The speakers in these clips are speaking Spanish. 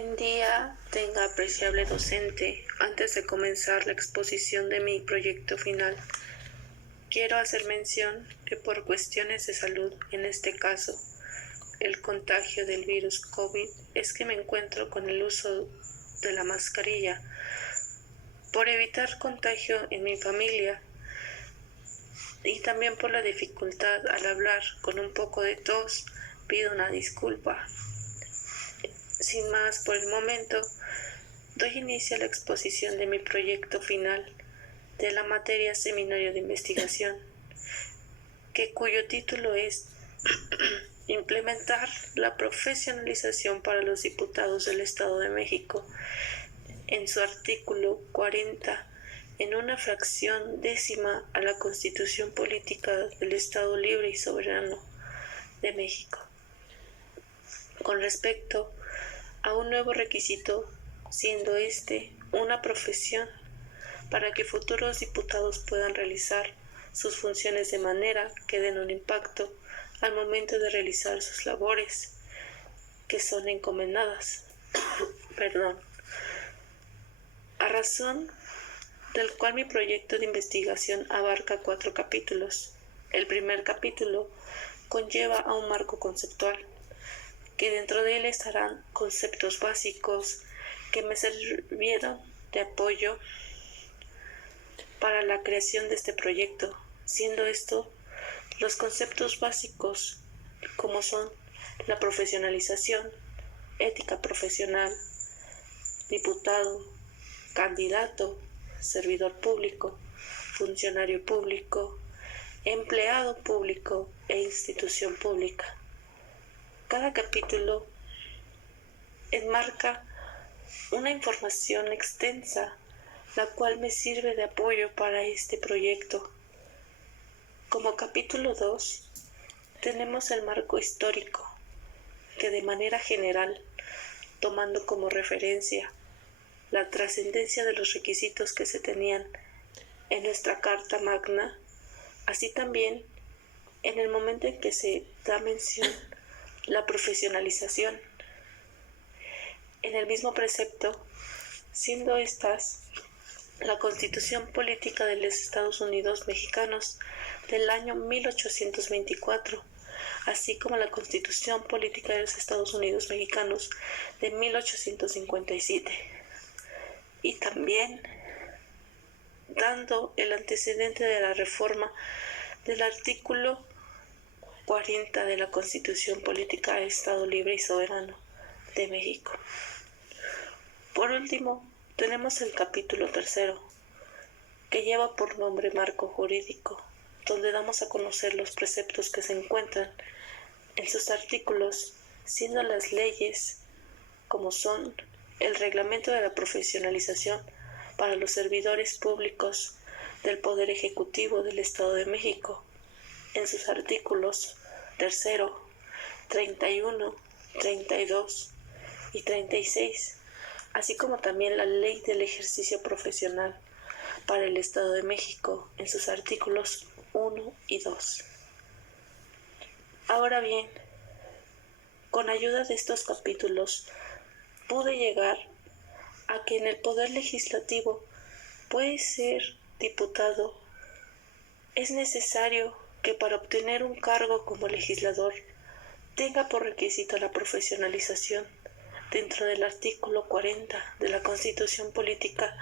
Buen día, tenga apreciable docente. Antes de comenzar la exposición de mi proyecto final, quiero hacer mención que por cuestiones de salud, en este caso, el contagio del virus COVID, es que me encuentro con el uso de la mascarilla. Por evitar contagio en mi familia y también por la dificultad al hablar con un poco de tos, pido una disculpa. Sin más por el momento, doy inicio a la exposición de mi proyecto final de la materia Seminario de Investigación, cuyo título es Implementar la profesionalización para los diputados del Estado de México, en su artículo 40, en una fracción décima a la Constitución Política del Estado Libre y Soberano de México, con respecto a un nuevo requisito, siendo este una profesión para que futuros diputados puedan realizar sus funciones de manera que den un impacto al momento de realizar sus labores que son encomendadas. A razón del cual mi proyecto de investigación abarca 4 capítulos. El primer capítulo conlleva a un marco conceptual, que dentro de él estarán conceptos básicos que me sirvieron de apoyo para la creación de este proyecto, siendo esto los conceptos básicos como son la profesionalización, ética profesional, diputado, candidato, servidor público, funcionario público, empleado público e institución pública. Cada capítulo enmarca una información extensa, la cual me sirve de apoyo para este proyecto. Como capítulo 2, tenemos el marco histórico, que de manera general, tomando como referencia la trascendencia de los requisitos que se tenían en nuestra Carta Magna, así también en el momento en que se da mención la profesionalización. En el mismo precepto, siendo estas la Constitución Política de los Estados Unidos Mexicanos del año 1824, así como la Constitución Política de los Estados Unidos Mexicanos de 1857, y también dando el antecedente de la reforma del artículo 40 de la Constitución Política del Estado Libre y Soberano de México. Por último, tenemos el capítulo 3, que lleva por nombre Marco Jurídico, donde damos a conocer los preceptos que se encuentran en sus artículos, siendo las leyes como son el Reglamento de la Profesionalización para los servidores públicos del Poder Ejecutivo del Estado de México, en sus artículos 3, 31, 32 y 36, así como también la Ley del Ejercicio Profesional para el Estado de México en sus artículos 1 y 2. Ahora bien, con ayuda de estos capítulos pude llegar a que en el Poder Legislativo puede ser diputado. Es necesario que para obtener un cargo como legislador tenga por requisito la profesionalización dentro del artículo 40 de la Constitución Política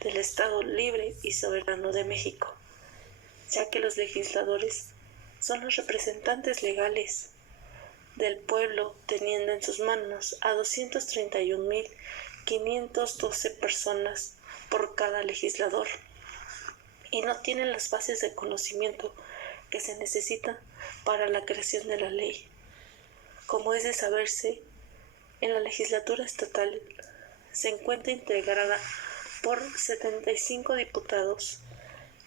del Estado Libre y Soberano de México, ya que los legisladores son los representantes legales del pueblo, teniendo en sus manos a 231,512 personas por cada legislador, y no tienen las bases de conocimiento que se necesitan para la creación de la ley. Como es de saberse, en la legislatura estatal se encuentra integrada por 75 diputados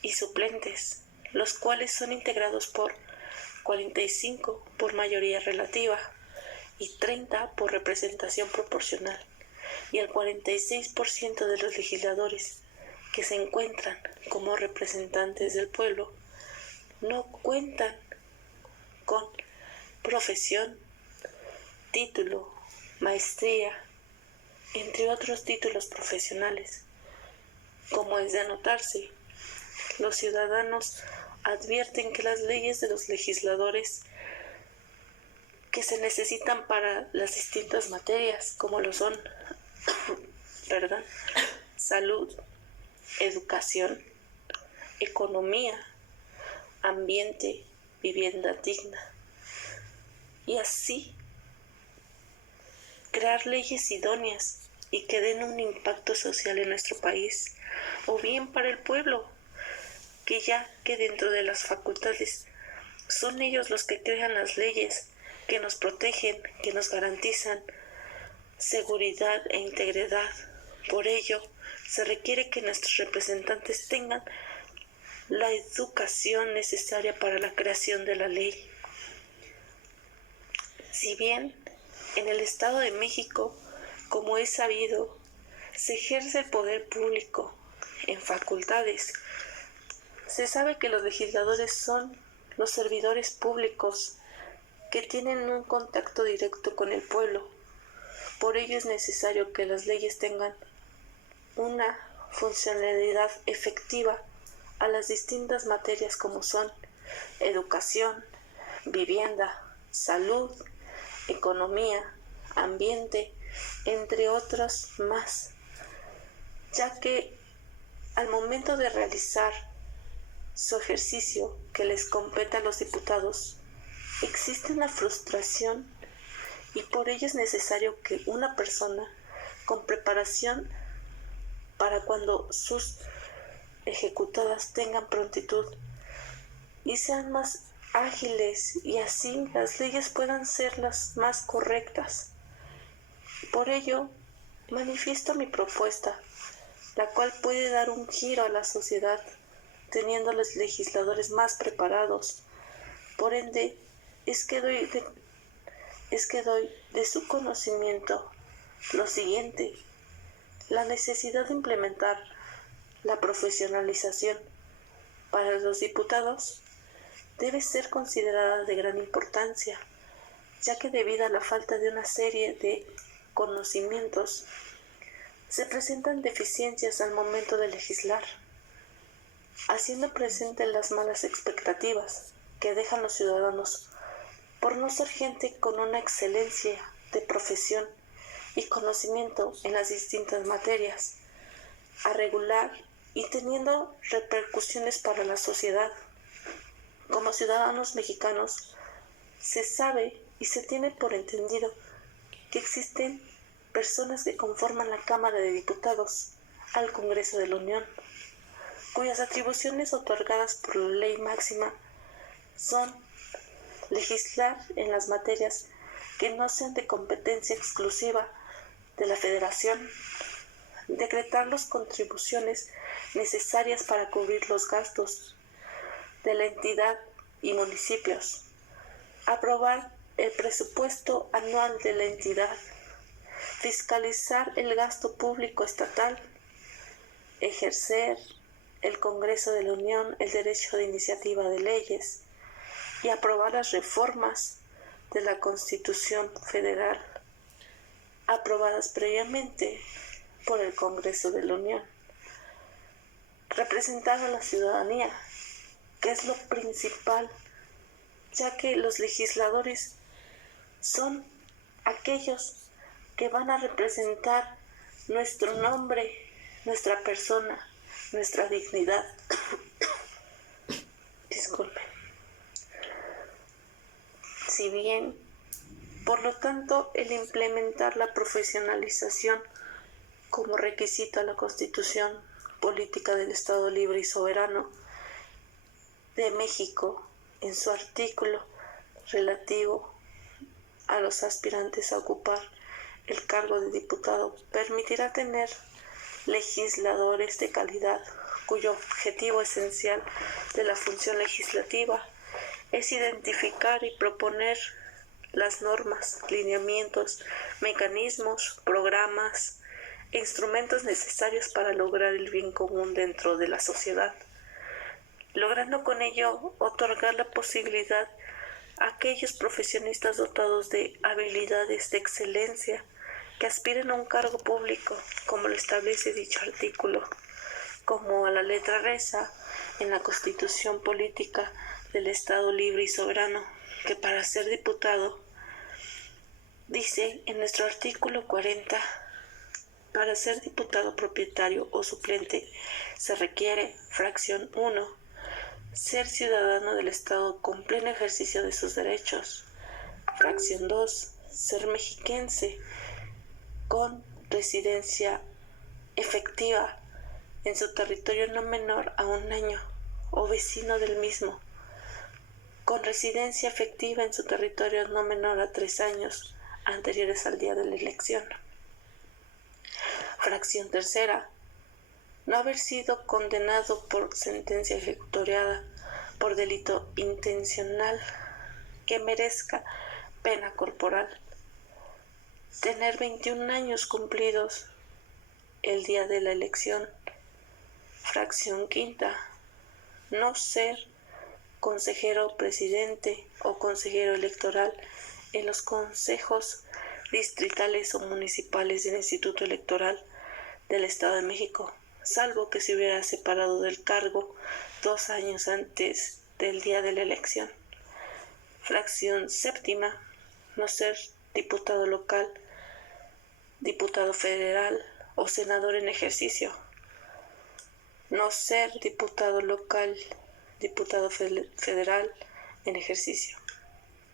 y suplentes, los cuales son integrados por 45 por mayoría relativa y 30 por representación proporcional, y el 46% de los legisladores que se encuentran como representantes del pueblo no cuentan con profesión, título, maestría, entre otros títulos profesionales. Como es de anotarse, los ciudadanos advierten que las leyes de los legisladores que se necesitan para las distintas materias, como lo son salud, educación, economía, ambiente, vivienda digna, y así crear leyes idóneas y que den un impacto social en nuestro país, o bien para el pueblo, que ya que dentro de las facultades son ellos los que crean las leyes que nos protegen, que nos garantizan seguridad e integridad. Por ello, se requiere que nuestros representantes tengan la educación necesaria para la creación de la ley. Si bien en el Estado de México, como es sabido, se ejerce el poder público en facultades, se sabe que los legisladores son los servidores públicos que tienen un contacto directo con el pueblo. Por ello es necesario que las leyes tengan una funcionalidad efectiva a las distintas materias como son educación, vivienda, salud, economía, ambiente, entre otros más, ya que al momento de realizar su ejercicio que les compete a los diputados, existe una frustración y por ello es necesario que una persona con preparación para cuando sus ejecutadas tengan prontitud y sean más ágiles y así las leyes puedan ser las más correctas. Por ello, manifiesto mi propuesta, la cual puede dar un giro a la sociedad, teniendo a los legisladores más preparados. Por ende, es que doy de su conocimiento lo siguiente: la necesidad de implementar la profesionalización para los diputados debe ser considerada de gran importancia, ya que debido a la falta de una serie de conocimientos, se presentan deficiencias al momento de legislar, haciendo presente las malas expectativas que dejan los ciudadanos por no ser gente con una excelencia de profesión y conocimiento en las distintas materias, a regular y teniendo repercusiones para la sociedad. Como ciudadanos mexicanos, se sabe y se tiene por entendido que existen personas que conforman la Cámara de Diputados al Congreso de la Unión, cuyas atribuciones otorgadas por la ley máxima son legislar en las materias que no sean de competencia exclusiva de la Federación, decretar las contribuciones necesarias para cubrir los gastos de la entidad y municipios, aprobar el presupuesto anual de la entidad, fiscalizar el gasto público estatal, ejercer el Congreso de la Unión el derecho de iniciativa de leyes y aprobar las reformas de la Constitución Federal aprobadas previamente por el Congreso de la Unión. Representar a la ciudadanía, que es lo principal, ya que los legisladores son aquellos que van a representar nuestro nombre, nuestra persona, nuestra dignidad. Disculpe. Si bien, por lo tanto, el implementar la profesionalización como requisito a la Constitución Política del Estado Libre y Soberano de México, en su artículo relativo a los aspirantes a ocupar el cargo de diputado, permitirá tener legisladores de calidad, cuyo objetivo esencial de la función legislativa es identificar y proponer las normas, lineamientos, mecanismos, programas e instrumentos necesarios para lograr el bien común dentro de la sociedad, logrando con ello otorgar la posibilidad a aquellos profesionistas dotados de habilidades de excelencia que aspiren a un cargo público, como lo establece dicho artículo, como a la letra reza en la Constitución Política del Estado Libre y Soberano, que para ser diputado, dice en nuestro artículo 40, para ser diputado propietario o suplente se requiere, fracción 1, ser ciudadano del Estado con pleno ejercicio de sus derechos. Fracción 2, ser mexiquense con residencia efectiva en su territorio no menor a 1 año o vecino del mismo, con residencia efectiva en su territorio no menor a 3 años anteriores al día de la elección. Fracción tercera, no haber sido condenado por sentencia ejecutoriada por delito intencional que merezca pena corporal. Tener 21 años cumplidos el día de la elección. Fracción quinta, no ser consejero presidente o consejero electoral en los consejos distritales o municipales del Instituto Electoral del Estado de México, salvo que se hubiera separado del cargo 2 años antes del día de la elección. Fracción séptima, no ser diputado local, diputado federal o senador en ejercicio. No ser diputado local, diputado federal en ejercicio.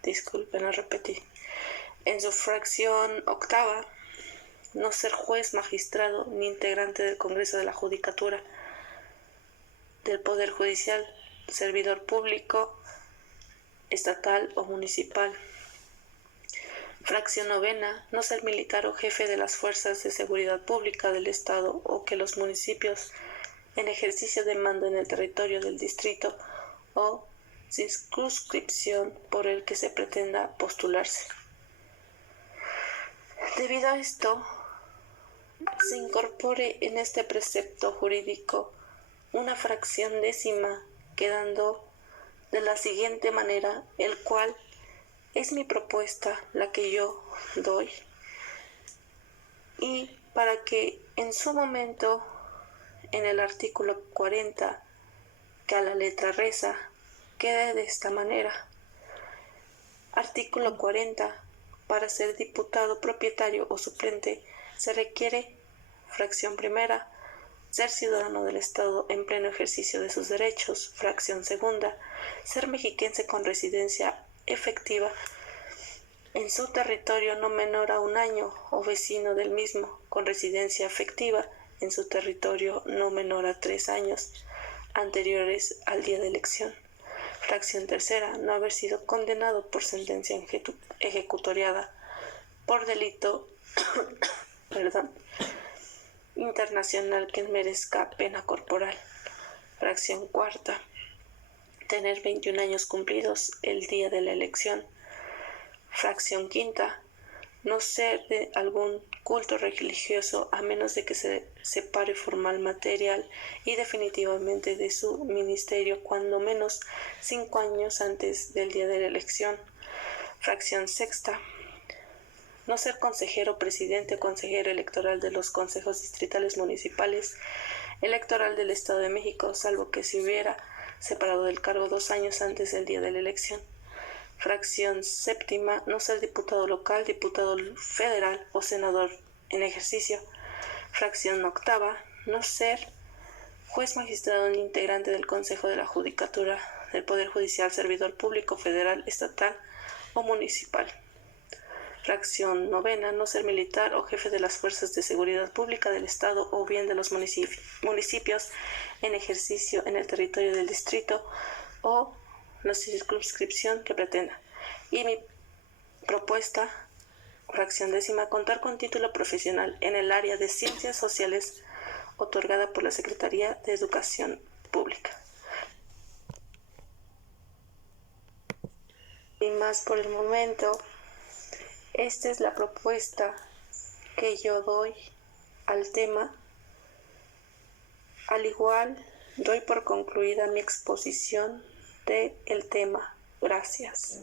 Disculpen, lo repetí. En su fracción octava, no ser juez, magistrado ni integrante del Congreso de la Judicatura, del Poder Judicial, servidor público, estatal o municipal. Fracción novena, no ser militar o jefe de las fuerzas de seguridad pública del Estado o que los municipios en ejercicio de mando en el territorio del distrito o circunscripción por el que se pretenda postularse. Debido a esto, se incorpore en este precepto jurídico una fracción décima, quedando de la siguiente manera, el cual es mi propuesta, la que yo doy, y para que en su momento, en el artículo 40, que a la letra reza, quede de esta manera. Artículo 40. Para ser diputado propietario o suplente se requiere, fracción primera, ser ciudadano del Estado en pleno ejercicio de sus derechos. Fracción segunda, ser mexiquense con residencia efectiva en su territorio no menor a 1 año o vecino del mismo, con residencia efectiva en su territorio no menor a 3 años anteriores al día de elección. Fracción tercera, no haber sido condenado por sentencia ejecutoriada por delito internacional que merezca pena corporal. Fracción cuarta, tener 21 años cumplidos el día de la elección. Fracción quinta, no ser de algún culto religioso a menos de que se separe formal, material y definitivamente de su ministerio cuando menos 5 años antes del día de la elección. Fracción sexta, no ser consejero presidente o consejero electoral de los consejos distritales municipales electoral del Estado de México, salvo que se hubiera separado del cargo 2 años antes del día de la elección. Fracción séptima, no ser diputado local, diputado federal o senador en ejercicio. Fracción octava, no ser juez, magistrado ni integrante del Consejo de la Judicatura del Poder Judicial, servidor público federal, estatal o municipal. Fracción novena, no ser militar o jefe de las fuerzas de seguridad pública del Estado o bien de los municipios en ejercicio en el territorio del distrito o la circunscripción que pretenda. Y mi propuesta, fracción décima, contar con título profesional en el área de ciencias sociales otorgada por la Secretaría de Educación Pública. Y más por el momento, esta es la propuesta que yo doy al tema. Al igual, doy por concluida mi exposición del tema. Gracias.